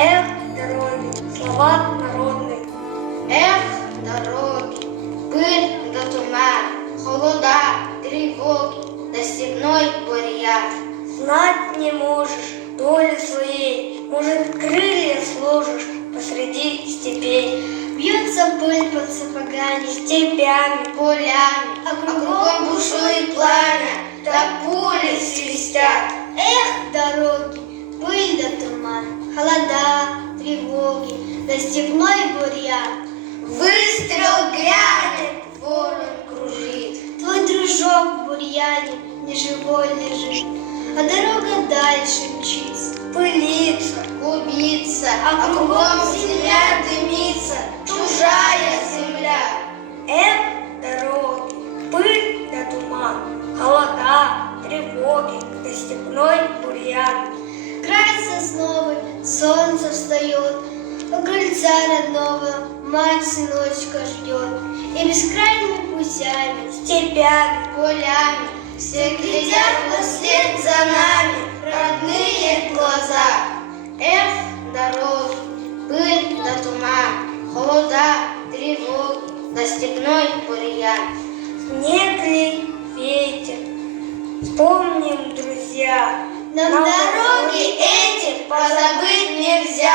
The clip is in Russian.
Эх, дороги, слова народные. Эх, дороги, пыль да туман, холода, тревоги, да степной бурьян. Знать не можешь доли своей, может, крылья сложишь посреди степей. Бьется пыль под сапогами, Степями, полями, а кругом бушует пламя, да пули свистят. Эх, дороги, пыль да туман, холода, тревоги, да степной бурьян. Выстрел грянет, ворон кружит, твой дружок в бурьяне неживой лежит, а дорога дальше мчится, пылится, клубится, а кругом земля дымится, чужая земля. эх, дороги, пыль да туман, холода, тревоги, да степной бурьян. Край сосновый, солнце встает, у крыльца родного мать сыночка ждет. И бескрайними путями, Степями, полями все глядят вслед за нами родные глаза. Эх, дороги, пыль да туман, холода, тревоги, да степной бурьян. снег ли, ветер, вспомним, друзья, Нам дороги эти позабыть нельзя.